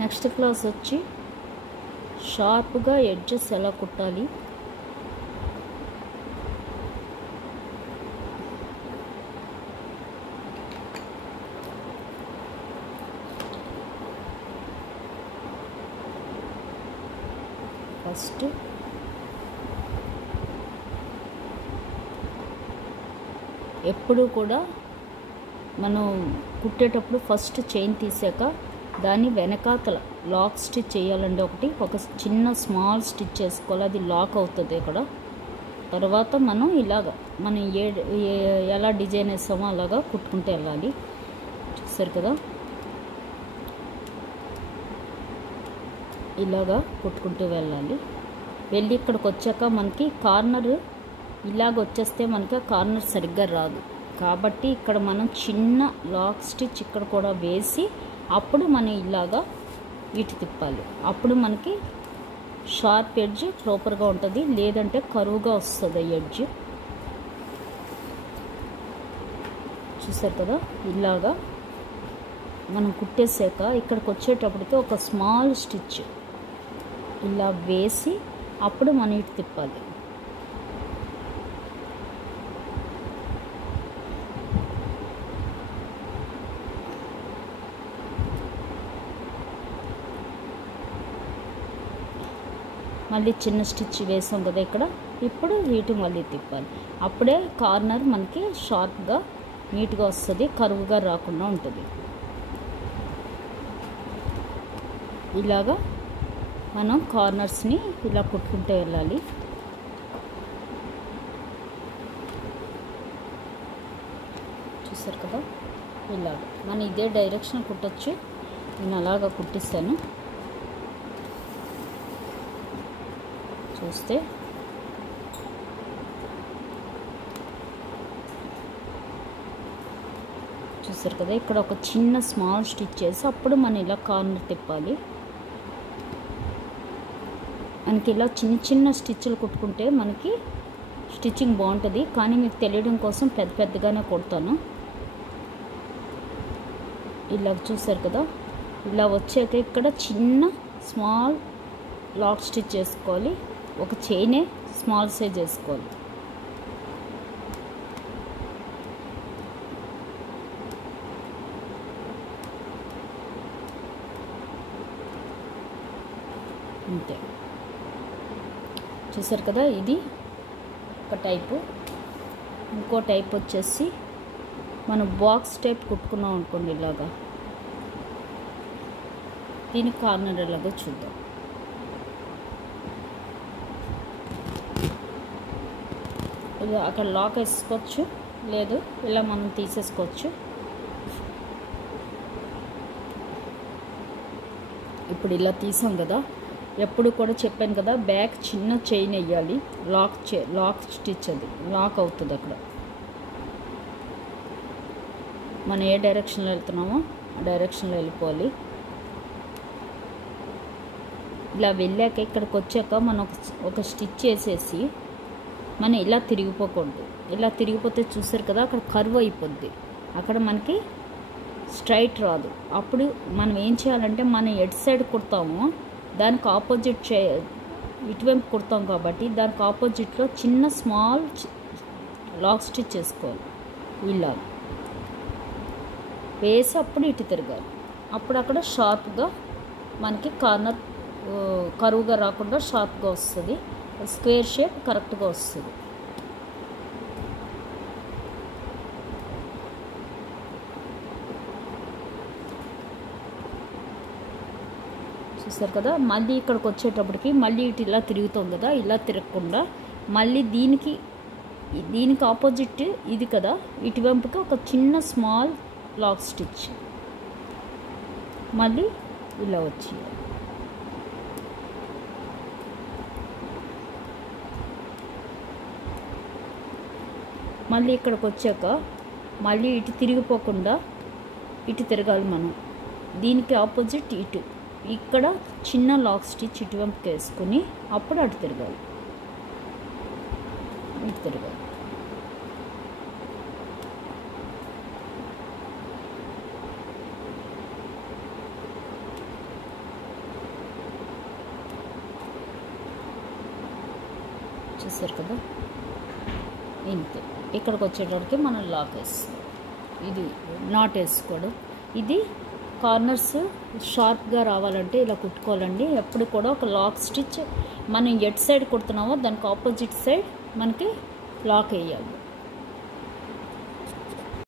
Next class వచ్చి షార్ప్గా edges ఎలా కుట్టాలి, ఫస్ట్ ఎప్పుడు కూడా మనం కుట్టేటప్పుడు ఫస్ట్ చైన్ తీసాక దాన్ని వెనకాతల లాక్ స్టిచ్ చేయాలండి. ఒక చిన్న స్మాల్ స్టిచ్ చేసుకోవాలి, అది లాక్ అవుతుంది ఇక్కడ. తర్వాత మనం మనం ఎలా డిజైన్ వేసామో అలాగా కుట్టుకుంటూ వెళ్ళాలి. చూసారు కదా, ఇలాగా కుట్టుకుంటూ వెళ్ళాలి. వెళ్ళి ఇక్కడికి వచ్చాక మనకి కార్నర్ ఇలాగ వచ్చేస్తే మనకి కార్నర్ సరిగ్గా రాదు. కాబట్టి ఇక్కడ మనం చిన్న లాక్ స్టిచ్ ఇక్కడ కూడా వేసి అప్పుడు మనం ఇలాగా ఇటు తిప్పాలి. అప్పుడు మనకి షార్ప్ ఎడ్జ్ ప్రాపర్గా ఉంటుంది, లేదంటే కరువుగా వస్తుంది ఎడ్జ్. చూసారు కదా, ఇలాగా మనం కుట్టేసాక ఇక్కడికి వచ్చేటప్పటికి ఒక స్మాల్ స్టిచ్ ఇలా వేసి అప్పుడు మనం ఇటు తిప్పాలి. మళ్ళీ చిన్న స్టిచ్ వేసాం కదా ఇక్కడ, ఇప్పుడు వీటి మళ్ళీ తిప్పాలి. అప్పుడే కార్నర్ మనకి షార్ప్గా నీట్గా వస్తుంది, కరువుగా రాకుండా ఉంటుంది. ఇలాగా మనం కార్నర్స్ని ఇలా కుట్టుకుంటూ వెళ్ళాలి. చూసారు కదా, ఇలాగ మనం ఇదే డైరెక్షన్ కుట్టచ్చు. నేను అలాగా కుట్టిస్తాను. చూస్తే చూసారు కదా, ఇక్కడ ఒక చిన్న స్మాల్ స్టిచ్ చేసి అప్పుడు మనం ఇలా కార్నర్ తిప్పాలి. మనకి ఇలా చిన్న చిన్న స్టిచ్లు కుట్టుకుంటే మనకి స్టిచ్చింగ్ బాగుంటుంది. కానీ మీకు తెలియడం కోసం పెద్దగానే కుడతాను. ఇలా చూసారు కదా, ఇలా వచ్చాక ఇక్కడ చిన్న స్మాల్ లాక్ స్టిచ్ చేసుకోవాలి. ఒక చైనే స్మాల్ సైజ్ వేసుకోవాలి. అంతే. చూసారు కదా, ఇది ఒక టైపు. ఇంకో టైప్ వచ్చేసి మనం బాక్స్ టైప్ కుట్టుకున్నాం అనుకోండి, ఇలాగా దీని కార్నర్ ఎలాగో చూద్దాం. ఇలా అక్కడ లాక్ వేసుకోవచ్చు, లేదు ఇలా మనం తీసేసుకోవచ్చు. ఇప్పుడు ఇలా తీసాం కదా, ఎప్పుడు కూడా చెప్పాను కదా, బ్యాక్ చిన్న చైన్ వేయాలి. లాక్ స్టిచ్ అది లాక్ అవుతుంది. అక్కడ మనం ఏ డైరెక్షన్లో వెళ్తున్నామో ఆ డైరెక్షన్లో వెళ్ళిపోవాలి. ఇలా వెళ్ళాక ఇక్కడికి వచ్చాక మనం ఒక స్టిచ్ వేసేసి మనం ఇలా తిరిగిపోకూడదు. ఇలా తిరిగిపోతే చూసారు కదా, అక్కడ కర్వ్ అయిపోద్ది, అక్కడ మనకి స్ట్రైట్ రాదు. అప్పుడు మనం ఏం చేయాలంటే మనం ఎడ్ సైడ్ కుడతాము, దానికి ఆపోజిట్ ఇటువైపు కుడతాం కాబట్టి దానికి ఆపోజిట్లో చిన్న స్మాల్ లాక్ స్టిచ్ చేసుకోవాలి. ఇలా వేసి అప్పుడు ఇటు తిరగాలి. అప్పుడు అక్కడ షార్ప్గా మనకి కార్నర్ కరువుగా రాకుండా షార్ప్గా వస్తుంది, స్క్వేర్ షేప్ కరెక్ట్గా వస్తుంది. చూసారు కదా, మళ్ళీ ఇక్కడికి వచ్చేటప్పటికి మళ్ళీ ఇటు ఇలా తిరుగుతాం కదా, ఇలా తిరగకుండా మళ్ళీ దీనికి ఆపోజిట్ ఇది కదా, ఇటువైపుకి ఒక చిన్న స్మాల్ లాక్ స్టిచ్ మళ్ళీ ఇలా వచ్చి మళ్ళీ ఇక్కడికి వచ్చాక మళ్ళీ ఇటు తిరిగిపోకుండా ఇటు తిరగాలి మనం. దీనికి ఆపోజిట్ ఇటు ఇక్కడ చిన్న లాక్ స్టిచ్ ఇటువైపుకి వేసుకుని అప్పుడు అటు తిరగాలి, ఇటు తిరగాలి. చూసారు కదా, ఇంతే. ఇక్కడికి వచ్చేటప్పటికి మనం లాక్ వేస్తాం. ఇది నాట్ వేసుకోవడం. ఇది కార్నర్స్ షార్ప్గా రావాలంటే ఇలా కుట్టుకోవాలండి. ఎప్పుడు కూడా ఒక లాక్ స్టిచ్ మనం ఎట్ సైడ్ కుడుతున్నామో దానికి ఆపోజిట్ సైడ్ మనకి లాక్ వేయాలి.